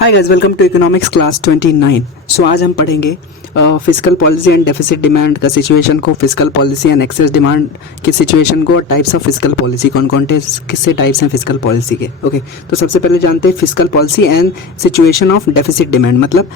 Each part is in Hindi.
Hi guys, welcome to economics class 29। So आज हम पढ़ेंगे fiscal policy and deficit demand का सिचुएशन को, fiscal policy and excess demand की सिचुएशन को, और टाइप्स ऑफ फिस्कल पॉलिसी, कौन कौन किससे टाइप्स हैं फिस्कल पॉलिसी के। ओके, तो सबसे पहले जानते हैं fiscal policy and situation of deficit demand. मतलब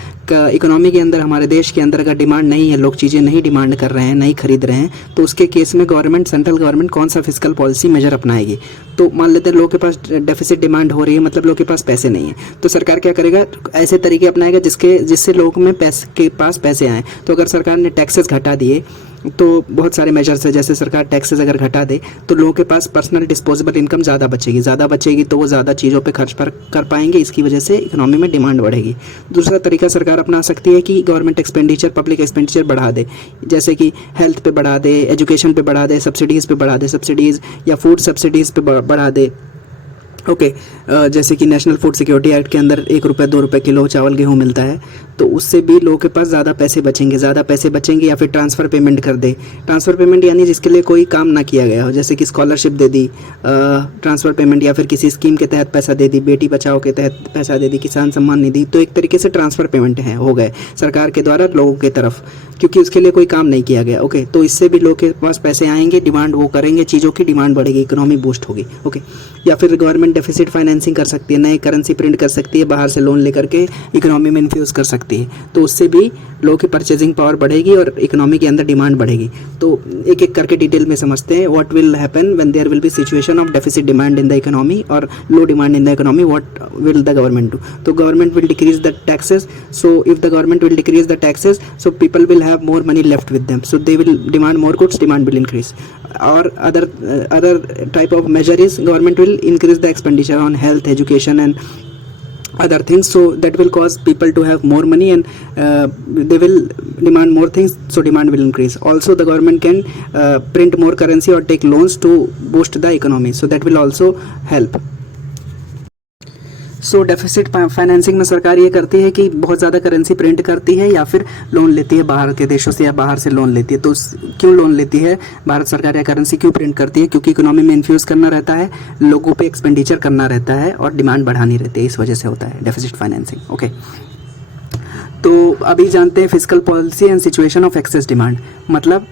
इकोनॉमी के अंदर, हमारे देश के अंदर अगर डिमांड नहीं है, लोग चीज़ें नहीं डिमांड कर रहे हैं, नहीं खरीद रहे हैं, तो उसके केस में गवर्नमेंट, सेंट्रल गवर्नमेंट कौन सा फिस्कल पॉलिसी मेजर अपनाएगी। तो मान लेते हैं लोगों के पास डेफिसिट डिमांड हो रही है, मतलब लोगों के पास पैसे नहीं है, तो सरकार क्या करेगा, ऐसे तरीके अपनाएगा जिससे लोगों में के पास पैसे आए। तो अगर सरकार ने टैक्सेस घटा दिए तो बहुत सारे मेजर्स है, जैसे सरकार टैक्सेस अगर घटा दे तो लोगों के पास पर्सनल डिस्पोजेबल इनकम ज़्यादा बचेगी तो वो ज़्यादा चीज़ों पे खर्च कर पाएंगे, इसकी वजह से इकोनॉमी में डिमांड बढ़ेगी। दूसरा तरीका सरकार अपना सकती है कि गवर्नमेंट एक्सपेंडिचर, पब्लिक एक्सपेंडिचर बढ़ा दे, जैसे कि हेल्थ पे बढ़ा दे, एजुकेशन पे बढ़ा दे, सब्सिडीज़ पे बढ़ा दे, सब्सिडीज़ या फूड सब्सिडीज़ पे बढ़ा दे। ओके, जैसे कि नेशनल फूड सिक्योरिटी एक्ट के अंदर 1 रुपये 2 रुपये किलो चावल गेहूँ मिलता है, तो उससे भी लोगों के पास ज़्यादा पैसे बचेंगे। या फिर ट्रांसफ़र पेमेंट कर दे। ट्रांसफ़र पेमेंट यानी जिसके लिए कोई काम ना किया गया हो, जैसे कि स्कॉलरशिप दे दी, ट्रांसफ़र पेमेंट, या फिर किसी स्कीम के तहत पैसा दे दी, बेटी बचाओ के तहत पैसा दे दी, किसान सम्मान निधि, तो एक तरीके से ट्रांसफ़र पेमेंट हो गए सरकार के द्वारा लोगों की तरफ, क्योंकि उसके लिए कोई काम नहीं किया गया। ओके, तो इससे भी लोगों के पास पैसे आएंगे, डिमांड वो करेंगे, चीज़ों की डिमांड बढ़ेगी, इकोनॉमी बूस्ट होगी। ओके, या फिर गवर्नमेंट डेफिसिट फाइनेंसिंग कर सकती है, नए करेंसी प्रिंट कर सकती है, बाहर से लोन लेकर के इकोनॉमी में इन्फ्यूज़ कर सकती है, तो उससे भी लोगों की परचेजिंग पावर बढ़ेगी और इकोनॉमी के अंदर डिमांड बढ़ेगी। तो एक एक करके डिटेल में समझते हैं। What will happen when there will be situation of deficit demand in the economy और low demand in the economy, what will the government do. तो government will decrease the taxes, so if the government will decrease the taxes, so people will have more money left with them, so they will demand more goods, demand will increase. Or other type of measure is government will increase the expenditure on health, education and other things, so that will cause people to have more money and they will demand more things, so demand will increase. Also the government can print more currency or take loans to boost the economy, so that will also help. So deficit financing में सरकार ये करती है कि बहुत ज़्यादा करेंसी प्रिंट करती है या फिर लोन लेती है बाहर के देशों से, या बाहर से लोन लेती है। तो क्यों लोन लेती है भारत सरकार, या करेंसी क्यों प्रिंट करती है? क्योंकि इकोनॉमी में इन्फ्यूज़ करना रहता है, लोगों पे एक्सपेंडिचर करना रहता है और डिमांड बढ़ानी रहती है, इस वजह से होता है डेफिसिट फाइनेंसिंग। ओके, तो अभी जानते हैं fiscal policy and situation of excess demand. मतलब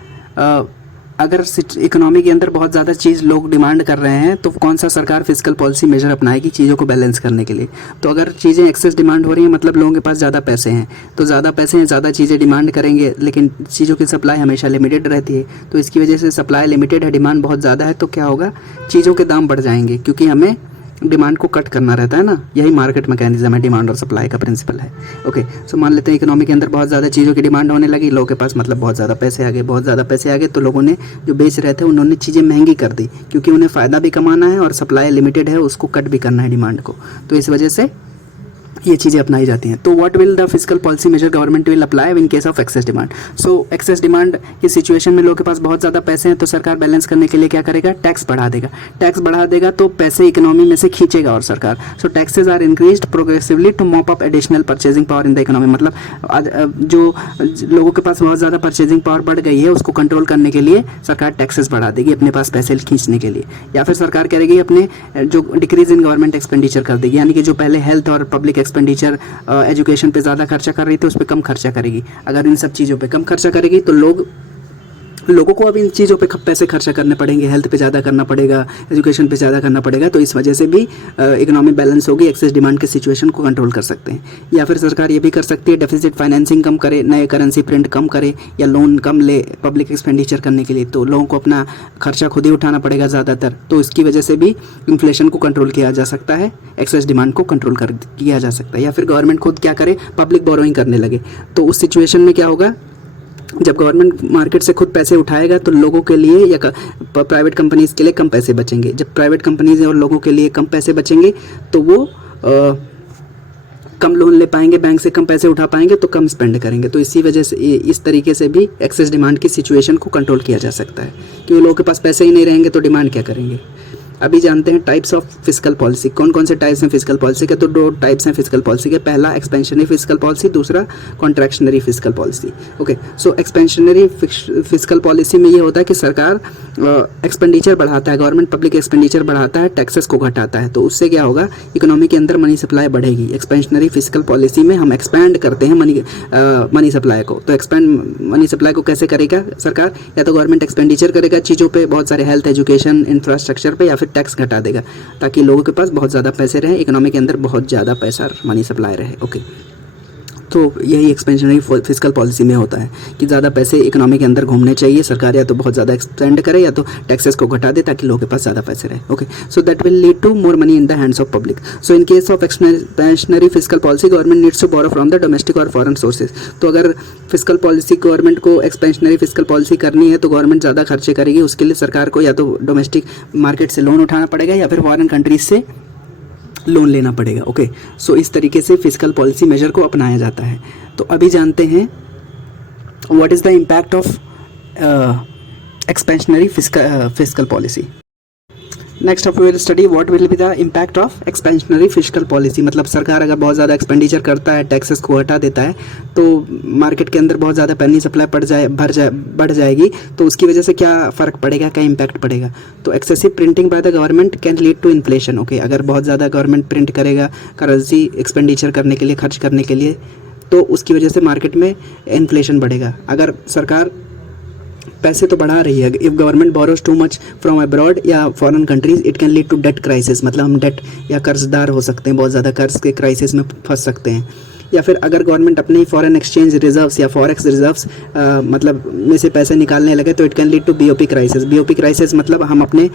अगर इकोनॉमी के अंदर बहुत ज़्यादा चीज़ लोग डिमांड कर रहे हैं, तो कौन सा सरकार फिस्कल पॉलिसी मेजर अपनाएगी चीज़ों को बैलेंस करने के लिए। तो अगर चीज़ें एक्सेस डिमांड हो रही हैं, मतलब लोगों के पास ज़्यादा पैसे हैं, तो ज़्यादा पैसे हैं, ज़्यादा चीज़ें डिमांड करेंगे, लेकिन चीज़ों की सप्लाई हमेशा लिमिटेड रहती है। तो इसकी वजह से सप्लाई लिमिटेड है, डिमांड बहुत ज़्यादा है, तो क्या होगा, चीज़ों के दाम बढ़ जाएंगे, क्योंकि हमें डिमांड को कट करना रहता है ना। यही मार्केट मैकेनिज्म है, डिमांड और सप्लाई का प्रिंसिपल है। ओके, सो मान लेते हैं इकोनॉमी के अंदर बहुत ज़्यादा चीज़ों की डिमांड होने लगी, लोगों के पास मतलब बहुत ज़्यादा पैसे आ गए, तो लोगों ने जो बेच रहे थे उन्होंने चीज़ें महंगी कर दी, क्योंकि उन्हें फ़ायदा भी कमाना है और सप्लाई लिमिटेड है, उसको कट भी करना है डिमांड को। तो इस वजह से ये चीज़ें अपनाई जाती हैं। तो what will the fiscal policy measure government will apply in case of excess demand. So excess demand की सिचुएशन में लोगों के पास बहुत ज़्यादा पैसे हैं, तो सरकार बैलेंस करने के लिए क्या करेगा, टैक्स बढ़ा देगा, तो पैसे इकोनॉमी में से खींचेगा और सरकार। So taxes are increased progressively to mop up additional purchasing power in the economy. मतलब जो लोगों के पास बहुत ज़्यादा परचेजिंग पावर बढ़ गई है, उसको कंट्रोल करने के लिए सरकार टैक्सेस बढ़ा देगी अपने पास पैसे खींचने के लिए। या फिर सरकार करेगी अपने जो डिक्रीज इन गवर्नमेंट एक्सपेंडिचर कर देगी, यानी कि जो पहले हेल्थ और पब्लिक एक्सपेंडिचर, एजुकेशन पे ज़्यादा खर्चा कर रही थी, उस पर कम खर्चा करेगी। अगर इन सब चीज़ों पे कम खर्चा करेगी तो लोगों को अब इन चीज़ों पे पैसे खर्चा करने पड़ेंगे, हेल्थ पे ज़्यादा करना पड़ेगा, एजुकेशन पे ज़्यादा करना पड़ेगा, तो इस वजह से भी इकोनॉमी बैलेंस होगी, एक्सेस डिमांड के सिचुएशन को कंट्रोल कर सकते हैं। या फिर सरकार ये भी कर सकती है डेफिसिट फाइनेंसिंग कम करे, नए करेंसी प्रिंट कम करे, या लोन कम ले पब्लिक एक्सपेंडिचर करने के लिए, तो लोगों को अपना खर्चा खुद ही उठाना पड़ेगा ज़्यादातर, तो इसकी वजह से भी इन्फ्लेशन को कंट्रोल किया जा सकता है, एक्सेस डिमांड को कंट्रोल किया जा सकता है। या फिर गवर्नमेंट खुद क्या करे, पब्लिक बोरोइंग करने लगे, तो उस सिचुएशन में क्या होगा, जब गवर्नमेंट मार्केट से खुद पैसे उठाएगा तो लोगों के लिए या प्राइवेट कंपनीज़ के लिए कम पैसे बचेंगे। जब प्राइवेट कंपनीज़ और लोगों के लिए कम पैसे बचेंगे तो वो कम लोन ले पाएंगे, बैंक से कम पैसे उठा पाएंगे, तो कम स्पेंड करेंगे। तो इसी वजह से इस तरीके से भी एक्सेस डिमांड की सिचुएशन को कंट्रोल किया जा सकता है, क्योंकि लोगों के पास पैसे ही नहीं रहेंगे तो डिमांड क्या करेंगे। अभी जानते हैं टाइप्स ऑफ फिजिकल पॉलिसी, कौन कौन से टाइप्स हैं फिजिकल पॉलिसी के। तो दो टाइप्स हैं फिजिकल पॉलिसी के, पहला एक्सपेंशनरी फिजिकल पॉलिसी, दूसरा कॉन्ट्रैक्शनरी फिजिकल पॉलिसी। ओके, सो एक्सपेंशनरी फिजिकल पॉलिसी में ये होता है कि सरकार एक्सपेंडिचर बढ़ाता है, गवर्नमेंट पब्लिक एक्सपेंडिचर बढ़ाता है, टैक्सेस को घटाता है, तो उससे क्या होगा, इकोनॉमी के अंदर मनी सप्लाई बढ़ेगी। एक्सपेंशनरी फिजिकल पॉलिसी में हम एक्सपैंड करते हैं मनी सप्लाई को। तो एक्सपैंड मनी सप्लाई को कैसे करेगा सरकार, या तो गवर्नमेंट एक्सपेंडिचर करेगा चीज़ों पे, बहुत सारे हेल्थ, एजुकेशन, इंफ्रास्ट्रक्चर पे, या फिर टैक्स घटा देगा ताकि लोगों के पास बहुत ज़्यादा पैसे रहे, इकोनॉमी के अंदर बहुत ज़्यादा पैसा मनी सप्लाई रहे। ओके, तो यही एक्सपेंशनरी फिजिकल पॉलिसी में होता है कि ज़्यादा पैसे इकोनॉमी के अंदर घूमने चाहिए, सरकार या तो बहुत ज़्यादा एक्सपेंड करे या तो टैक्सेस को घटा दे ताकि लोगों के पास ज़्यादा पैसे रहे। Okay, so that will lead to more money in the hands of public. So in case of expansionary physical policy government needs to borrow from the domestic और फॉरेन सोर्सेज। तो अगर फिजिकल पॉलिसी गवर्नमेंट को एक्सपेंशनरी फिजिकल पॉलिसी करनी है तो गवर्नमेंट ज़्यादा खर्चे करेगी, उसके लिए सरकार को या तो डोमेस्टिक मार्केट से लोन उठाना पड़ेगा या फिर फॉरेन कंट्रीज से लोन लेना पड़ेगा। ओके, सो इस तरीके से फिजिकल पॉलिसी मेजर को अपनाया जाता है। तो अभी जानते हैं what is the impact of expansionary physical policy. Next of will study what will be the impact of expansionary physical policy. मतलब सरकार अगर बहुत ज़्यादा एक्सपेंडिचर करता है, टैक्सेस को हटा देता है, तो मार्केट के अंदर बहुत ज़्यादा मनी सप्लाई बढ़ जाएगी, तो उसकी वजह से क्या फ़र्क पड़ेगा, क्या इम्पैक्ट पड़ेगा। तो excessive printing by the government can lead to inflation. Okay, अगर बहुत ज़्यादा गवर्नमेंट प्रिंट करेगा करेंसी एक्सपेंडिचर करने के लिए, खर्च करने के लिए, तो उसकी वजह से मार्केट में इन्फ्लेशन बढ़ेगा। अगर सरकार पैसे तो बढ़ा रही है, if government borrows too much from abroad या foreign countries it can lead to debt crisis. मतलब हम डेट या कर्जदार हो सकते हैं, बहुत ज़्यादा कर्ज के क्राइसिस में फंस सकते हैं। या फिर अगर गवर्नमेंट अपने फॉरेन एक्सचेंज रिजर्व्स या फॉरेक्स रिजर्व्स मतलब में से पैसे निकालने लगे तो it can lead to BOP crisis. BOP crisis मतलब हम अपने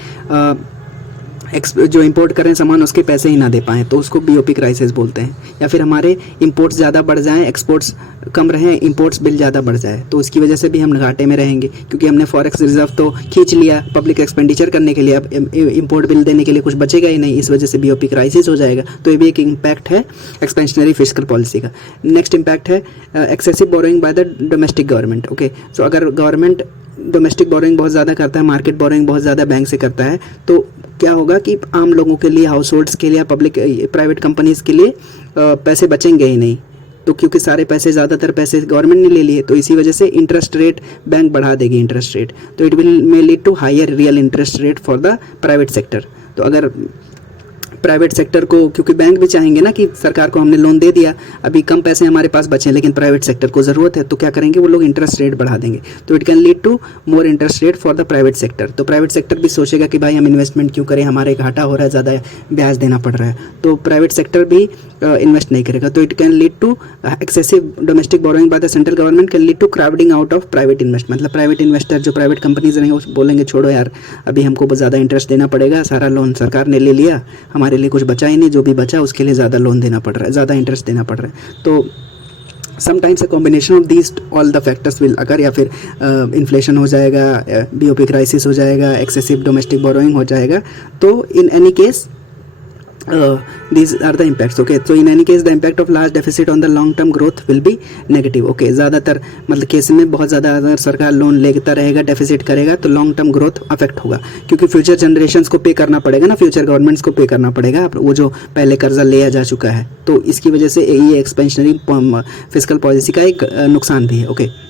जो इंपोर्ट कर रहे हैं सामान उसके पैसे ही ना दे पाएँ, तो उसको बीओपी क्राइसिस बोलते हैं। या फिर हमारे इंपोर्ट्स ज़्यादा बढ़ जाएं, एक्सपोर्ट्स कम रहें, इंपोर्ट्स बिल ज़्यादा बढ़ जाए, तो उसकी वजह से भी हम घाटे में रहेंगे क्योंकि हमने फॉरेक्स रिजर्व तो खींच लिया पब्लिक एक्सपेंडिचर करने के लिए, अब इंपोर्ट बिल देने के लिए कुछ बचेगा ही नहीं, इस वजह से बीओपी क्राइसिस हो जाएगा। तो ये भी एक इम्पैक्ट है एक्सपेंशनरी फिजिकल पॉलिसी का। नेक्स्ट इम्पैक्ट है excessive borrowing by the domestic government. Okay, so अगर गवर्नमेंट डोमेस्टिक बोरोइंग बहुत ज़्यादा करता है, मार्केट बोरोइंग बहुत ज़्यादा बैंक से करता है, तो क्या होगा कि आम लोगों के लिए, हाउस होल्ड्स के लिए, पब्लिक प्राइवेट कंपनीज़ के लिए पैसे बचेंगे ही नहीं। तो क्योंकि सारे पैसे, ज़्यादातर पैसे गवर्नमेंट ने ले लिए, तो इसी वजह से इंटरेस्ट रेट बैंक बढ़ा देगी इंटरेस्ट रेट, तो it will may lead to higher real interest rate for the private sector. तो अगर प्राइवेट सेक्टर को, क्योंकि बैंक भी चाहेंगे ना कि सरकार को हमने लोन दे दिया, अभी कम पैसे हमारे पास बचे लेकिन प्राइवेट सेक्टर को ज़रूरत है, तो क्या करेंगे वो लोग इंटरेस्ट रेट बढ़ा देंगे, तो it can lead to more interest rate for the private sector. तो प्राइवेट सेक्टर भी सोचेगा कि भाई हम इन्वेस्टमेंट क्यों करें, हमारे घाटा हो रहा है, ज़्यादा ब्याज देना पड़ रहा है, तो प्राइवेट सेक्टर भी इन्वेस्ट नहीं करेगा। तो it can lead to excessive domestic borrowing by the central government can lead to crowding out of private invest. मतलब प्राइवेट इन्वेस्टर जो प्राइवेट कंपनीज रहेंगे वो बोलेंगे छोड़ो यार, अभी हमको बहुत ज़्यादा इंटरेस्ट देना पड़ेगा, सारा लोन सरकार ने ले लिया, हमारे लिए कुछ बचा ही नहीं, जो भी बचा उसके लिए ज़्यादा लोन देना पड़ रहा है, ज़्यादा इंटरेस्ट देना पड़ रहा है। तो sometimes a combination of these all the factors will अगर, या फिर इन्फ्लेशन हो जाएगा, बीओपी क्राइसिस हो जाएगा, एक्सेसिव डोमेस्टिक बोरोइंग हो जाएगा, तो in any case these are the impacts. Okay, so in any case the impact of large deficit on the long term growth will be negative. Okay, ज़्यादातर मतलब केस में बहुत ज़्यादा अगर सरकार लोन लेता रहेगा, डेफिसिट करेगा, तो लॉन्ग टर्म ग्रोथ अफेक्ट होगा क्योंकि फ्यूचर जनरेशन्स को पे करना पड़ेगा ना, फ्यूचर गवर्नमेंट्स को पे करना पड़ेगा वो जो पहले कर्जा लिया जा चुका है। तो इसकी वजह से ये एक्सपेंशनरी फिजिकल पॉलिसी का एक नुकसान भी है। ओके,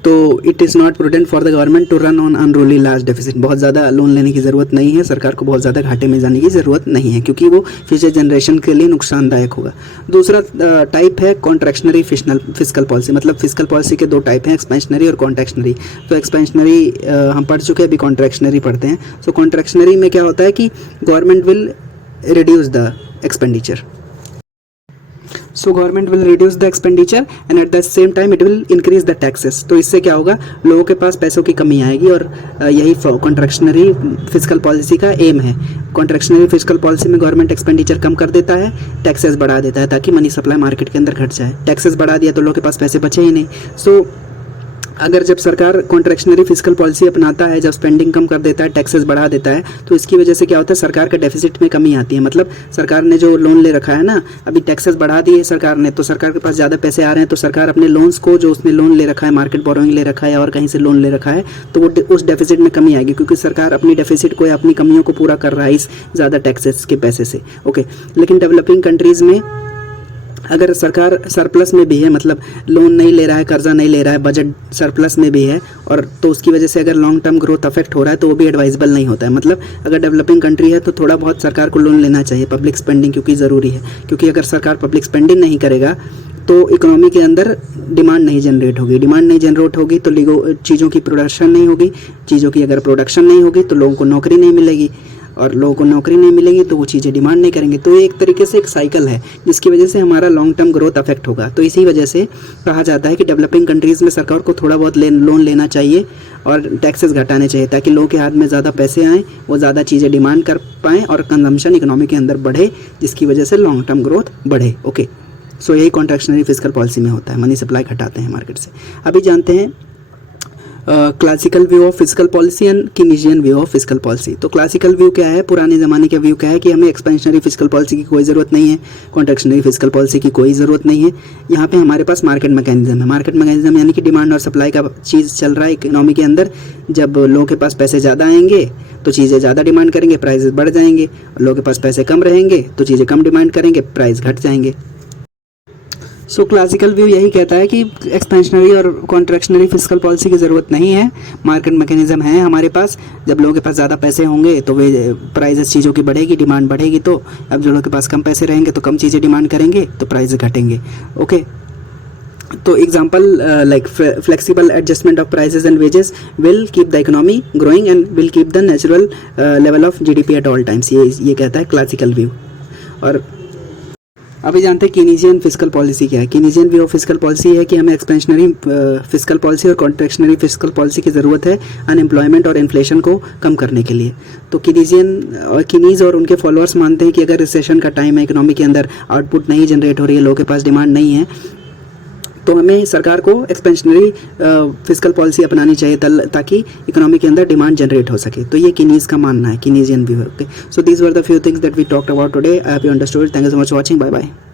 तो it is not prudent for the government to run on unruly large deficit. बहुत ज़्यादा लोन लेने की ज़रूरत नहीं है, सरकार को बहुत ज़्यादा घाटे में जाने की ज़रूरत नहीं है क्योंकि वो फ्यूचर जनरेशन के लिए नुकसानदायक होगा। दूसरा टाइप है कॉन्ट्रैक्शनरी फिजिकल पॉलिसी। मतलब फिजिकल पॉलिसी के दो टाइप हैं, एक्सपेंशनरी और कॉन्ट्रैक्शनरी। तो एक्सपेंशनरी हम पढ़ चुके हैं, अभी कॉन्ट्रैक्शनरी पढ़ते हैं। सो कॉन्ट्रैक्शनरी में क्या होता है कि government will reduce the expenditure. So government will reduce the expenditure and at the same time it will increase the taxes. तो इससे क्या होगा, लोगों के पास पैसों की कमी आएगी और यही कॉन्ट्रैक्शनरी फिजिकल पॉलिसी का एम है। कॉन्ट्रैक्शनरी फिजिकल पॉलिसी में गवर्नमेंट एक्सपेंडिचर कम कर देता है, टैक्सेस बढ़ा देता है ताकि मनी सप्लाई मार्केट के अंदर घट जाए। टैक्सेस बढ़ा दिया तो लोगों के पास पैसे बचे ही नहीं। सो अगर जब सरकार कॉन्ट्रैक्शनरी फिजिकल पॉलिसी अपनाता है, जब स्पेंडिंग कम कर देता है, टैक्सेस बढ़ा देता है, तो इसकी वजह से क्या होता है, सरकार का डेफिसिट में कमी आती है। मतलब सरकार ने जो लोन ले रखा है ना, अभी टैक्सेस बढ़ा दिए सरकार ने, तो सरकार के पास ज़्यादा पैसे आ रहे हैं, तो सरकार अपने लोन्स को, जो उसने लोन ले रखा है, मार्केट बोरोइंग ले रखा है और कहीं से लोन ले रखा है, तो वो उस डेफिसिट में कमी आएगी, क्योंकि सरकार अपनी डेफिसिट को या अपनी कमियों को पूरा कर रहा है इस ज़्यादा टैक्सेस के पैसे से। ओके, लेकिन डेवलपिंग कंट्रीज़ में अगर सरकार सरप्लस में भी है, मतलब लोन नहीं ले रहा है, कर्जा नहीं ले रहा है, बजट सरप्लस में भी है, और तो उसकी वजह से अगर लॉन्ग टर्म ग्रोथ अफेक्ट हो रहा है, तो वो भी एडवाइजेबल नहीं होता है। मतलब अगर डेवलपिंग कंट्री है तो थोड़ा बहुत सरकार को लोन लेना चाहिए, पब्लिक स्पेंडिंग क्योंकि ज़रूरी है, क्योंकि अगर सरकार पब्लिक स्पेंडिंग नहीं करेगा तो इकोनॉमी के अंदर डिमांड नहीं जनरेट होगी, डिमांड नहीं जनरेट होगी तो चीज़ों की प्रोडक्शन नहीं होगी, चीज़ों की अगर प्रोडक्शन नहीं होगी तो लोगों को नौकरी नहीं मिलेगी, और लोगों को नौकरी नहीं मिलेगी तो वो चीज़ें डिमांड नहीं करेंगे। तो ये एक तरीके से एक साइकिल है जिसकी वजह से हमारा लॉन्ग टर्म ग्रोथ अफेक्ट होगा। तो इसी वजह से कहा जाता है कि डेवलपिंग कंट्रीज़ में सरकार को थोड़ा बहुत लोन लेना चाहिए और टैक्सेस घटाने चाहिए, ताकि लोगों के हाथ में ज़्यादा पैसे आएँ, वो ज़्यादा चीज़ें डिमांड कर पाएँ और कंजम्पशन इकोनॉमी के अंदर बढ़े, जिसकी वजह से लॉन्ग टर्म ग्रोथ बढ़े। ओके, सो यही कॉन्ट्रैक्शनरी फिजिकल पॉलिसी में होता है, मनी सप्लाई घटाते हैं मार्केट से। अभी जानते हैं classical view of fiscal policy and Keynesian view of fiscal policy. तो क्लासिकल व्यू क्या है, पुराने ज़माने का व्यू क्या है कि हमें एक्सपेंशनरी फिजिकल पॉलिसी की कोई ज़रूरत नहीं है, कॉन्ट्रैक्शनरी फिजिकल पॉलिसी की कोई ज़रूरत नहीं है। यहाँ पे हमारे पास मार्केट मैकेनिज्म है। मार्केट मैकेनिज्म यानी कि डिमांड और सप्लाई का चीज़ चल रहा है इकोनॉमी के अंदर। जब लोगों के पास पैसे ज़्यादा आएंगे तो चीज़ें ज़्यादा डिमांड करेंगे, प्राइसेस बढ़ जाएंगे, और लोगों के पास पैसे कम रहेंगे तो चीज़ें कम डिमांड करेंगे, प्राइस घट जाएंगे। सो क्लासिकल व्यू यही कहता है कि एक्सपेंशनरी और कॉन्ट्रैक्शनरी फिजिकल पॉलिसी की ज़रूरत नहीं है, मार्केट मैकेनिज्म है हमारे पास। जब लोगों के पास ज़्यादा पैसे होंगे तो वे प्राइसेस चीज़ों की बढ़ेगी, डिमांड बढ़ेगी, तो अब जो लोगों के पास कम पैसे रहेंगे तो कम चीज़ें डिमांड करेंगे तो प्राइस घटेंगे। ओके, तो example like flexible adjustment of prices and wages will keep the economy growing and will keep the natural level of GDP at all times. ये कहता है क्लासिकल व्यू। और अभी जानते हैं कीनीजियन फिजिकल पॉलिसी क्या है। Keynesian view of fiscal policy है कि हमें एक्सपेंशनरी फिजिकल पॉलिसी और कॉन्ट्रैक्शनरी फिजिकल पॉलिसी की ज़रूरत है अनएम्प्लॉयमेंट और इन्फ्लेशन को कम करने के लिए। तो कीनीज और उनके फॉलोअर्स मानते हैं कि अगर रिसेशन का टाइम है, इकोनॉमी के अंदर आउटपुट नहीं जनरेट हो रही है, लोगों के पास डिमांड नहीं है, तो हमें सरकार को एक्सपेंशनरी फिजिकल पॉलिसी अपनानी चाहिए ताकि इकोनॉमी के अंदर डिमांड जनरेट हो सके। तो ये कीनीज का मानना है, कीनीजियन व्यू है। Okay, so these were the few things that we talked about today. I hope you understood. Thank you so much for watching. Bye bye.